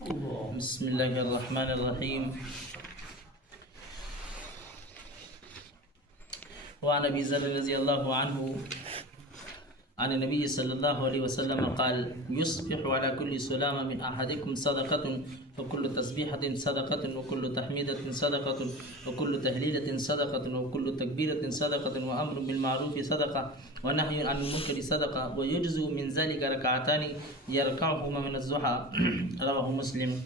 بسم اللہ الرحمن الرحیم. وعن ابی ذر رضی اللہ عنہ عن النبي صلى الله عليه وسلم قال يصبح على كل سلامة من أحدكم صدقة وكل تسبيحة صدقة وكل تحميدة صدقة وكل تهليلة صدقة وكل تكبيرة صدقة وأمر بالمعروف صدقة ونهي عن المنكر صدقة ويجزء من ذلك ركعتان يركعهما من الضحى. رواه مسلم.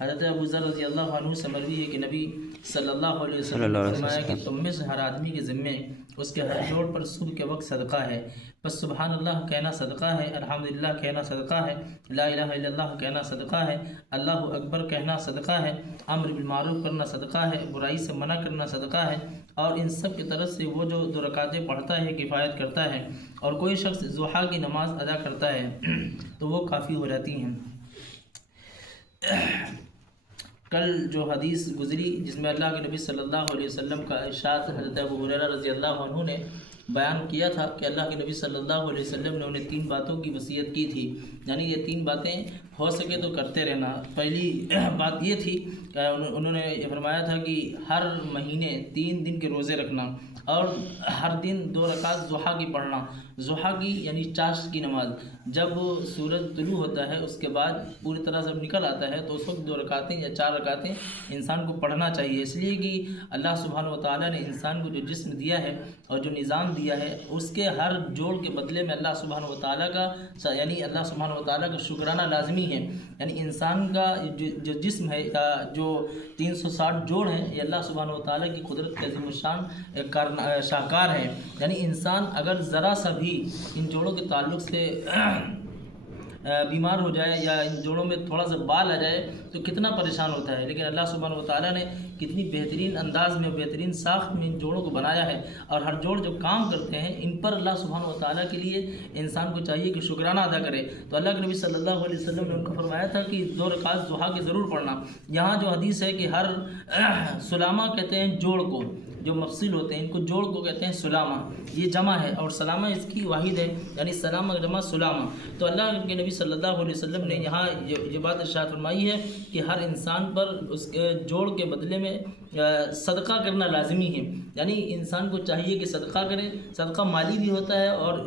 حضرت ابو ذر رضی اللہ عنہ سے مروی ہے کہ نبی صلی اللہ علیہ وسلم نے فرمایا کہ تم میں سے ہر آدمی کے ذمے اس کے ہر جوڑ پر صبح کے وقت صدقہ ہے. بس سبحان اللہ کہنا صدقہ ہے، الحمدللہ کہنا صدقہ ہے، لا الہ الا اللہ کہنا صدقہ ہے، اللہ اکبر کہنا صدقہ ہے، امر بالمعروف کرنا صدقہ ہے، برائی سے منع کرنا صدقہ ہے. اور ان سب کی طرف سے وہ جو 2 رکعتیں پڑھتا ہے کفایت کرتا ہے، اور کوئی شخص ضحیٰ کی نماز ادا کرتا ہے تو وہ کافی ہو جاتی ہیں. کل جو حدیث گزری جس میں اللہ کے نبی صلی اللہ علیہ وسلم کا ارشاد حضرت ابو ہریرہ رضی اللہ عنہ نے بیان کیا تھا کہ اللہ کے نبی صلی اللہ علیہ وسلم نے انہیں 3 باتوں کی وصیت کی تھی، یعنی یہ 3 باتیں ہو سکے تو کرتے رہنا. پہلی بات یہ تھی کہ انہوں نے یہ فرمایا تھا کہ ہر مہینے 3 دن کے روزے رکھنا اور ہر دن 2 رکعت ضحیٰ کی پڑھنا. ضحیٰ کی یعنی چاشت کی نماز، جب سورج طلوع ہوتا ہے اس کے بعد پوری طرح سے نکل آتا ہے تو اس وقت 2 رکعتیں یا 4 رکعتیں انسان کو پڑھنا چاہیے، اس لیے کہ اللہ سبحانہ و تعالیٰ نے انسان کو جو جسم دیا ہے اور جو نظام دیا ہے اس کے ہر جوڑ کے بدلے میں اللہ سبحانہ و تعالیٰ کا یعنی اللہ سبحانہ و تعالیٰ کا شکرانہ لازمی ہے. یعنی انسان کا جو جسم ہے یا جو 360 جوڑ ہیں یہ اللہ سبحانہ و تعالیٰ کی قدرت کے عظیم الشان شاہکار ہے. یعنی انسان اگر ذرا سا بھی ان جوڑوں کے تعلق سے بیمار ہو جائے یا ان جوڑوں میں تھوڑا سا بال آ جائے تو کتنا پریشان ہوتا ہے، لیکن اللہ سبحانہ و تعالیٰ نے کتنی بہترین انداز میں بہترین ساخت میں ان جوڑوں کو بنایا ہے، اور ہر جوڑ جو کام کرتے ہیں ان پر اللہ سبحانہ و تعالیٰ کے لیے انسان کو چاہیے کہ شکرانہ ادا کرے. تو اللہ کے نبی صلی اللہ علیہ وسلم نے ان کو فرمایا تھا کہ 2 رکعت ضحیٰ کی ضرور پڑھنا. یہاں جو حدیث ہے کہ ہر سلامہ کہتے ہیں جوڑ کو، جو مفصل ہوتے ہیں ان کو جوڑ کو کہتے ہیں سلامہ، یہ جمع ہے اور سلامہ اس کی واحد ہے، یعنی سلامہ جمع سلامہ. تو اللہ کے نبی صلی اللہ علیہ وسلم نے یہاں یہ بات ارشاد فرمائی ہے کہ ہر انسان پر اس کے جوڑ کے بدلے میں صدقہ کرنا لازمی ہے. یعنی انسان کو چاہیے کہ صدقہ کرے. صدقہ مالی بھی ہوتا ہے اور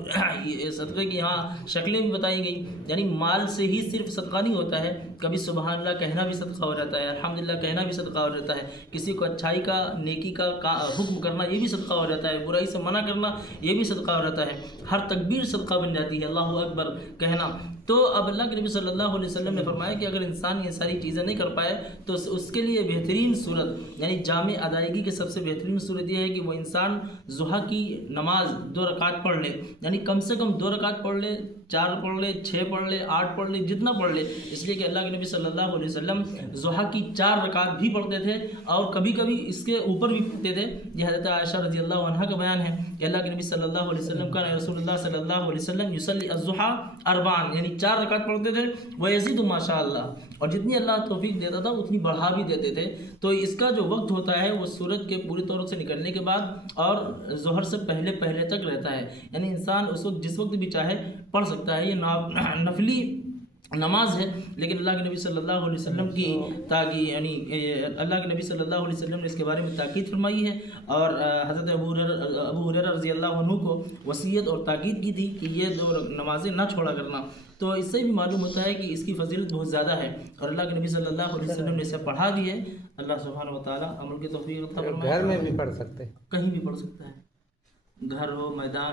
صدقے کی یہاں شکلیں بھی بتائی گئی، یعنی مال سے ہی صرف صدقہ نہیں ہوتا ہے، کبھی سبحان اللہ کہنا بھی صدقہ ہو جاتا ہے، الحمدللہ کہنا بھی صدقہ ہو جاتا ہے، کسی کو اچھائی کا نیکی کا حکم کرنا یہ بھی صدقہ ہو جاتا ہے، برائی سے منع کرنا یہ بھی صدقہ ہو جاتا ہے، ہر تکبیر صدقہ بن جاتی ہے، اللہ اکبر کہنا. تو اب اللہ کے نبی صلی اللہ علیہ وسلم نے فرمایا کہ اگر انسان یہ ساری چیزیں نہیں کر پائے تو اس کے لیے بہترین صورت یعنی جامع ادائیگی کی سب سے بہترین صورت یہ ہے کہ وہ انسان ضحیٰ کی نماز 2 رکعت پڑھ لے. یعنی کم سے کم 2 رکعت پڑھ لے، 4 پڑھ لے، 6 پڑھ لے، 8 پڑھ لے، جتنا پڑھ لے، اس لیے کہ اللہ کے نبی صلی اللہ علیہ وسلم ضحیٰ کی 4 رکعت بھی پڑھتے تھے اور کبھی کبھی اس کے اوپر بھی پڑھتے تھے. یہ حضرت عائشہ رضی اللہ عنہا کا بیان ہے کہ اللہ کے نبی صلی اللہ علیہ وسلم کا رسول اللہ صلی اللہ علیہ وسلم یصلی الضحیٰ 4 یعنی 4 رکعت پڑھتے تھے، ویزید ماشاء اللہ، اور جتنی اللہ توفیق دیتا تھا اتنی بڑھا بھی دیتے تھے. تو اس کا جو وقت ہوتا ہے وہ سورج کے پوری طور سے نکلنے کے بعد اور ظہر سے پہلے تک رہتا ہے. یعنی انسان اس وقت جس وقت بھی چاہے پڑھ سکتا ہے. یہ نفلی نماز ہے، لیکن اللہ کے نبی صلی اللہ علیہ وسلم کی یعنی اللہ کے نبی صلی اللہ علیہ وسلم نے اس کے بارے میں تاکید فرمائی ہے اور حضرت ابو ہریرہ رضی اللہ عنہ کو وصیت اور تاکید کی تھی کہ یہ 2 نمازیں نہ چھوڑا کرنا. تو اس سے بھی معلوم ہوتا ہے کہ اس کی فضیلت بہت زیادہ ہے اور اللہ کے نبی صلی اللہ علیہ وسلم نے اسے پڑھا بھی ہے. اللہ سبحانہ و تعالیٰ عمل کی توفیق عطا فرمائے. گھر میں بھی پڑھ سکتے ہیں، کہیں بھی پڑھ سکتا ہے، گھر ہو، میدان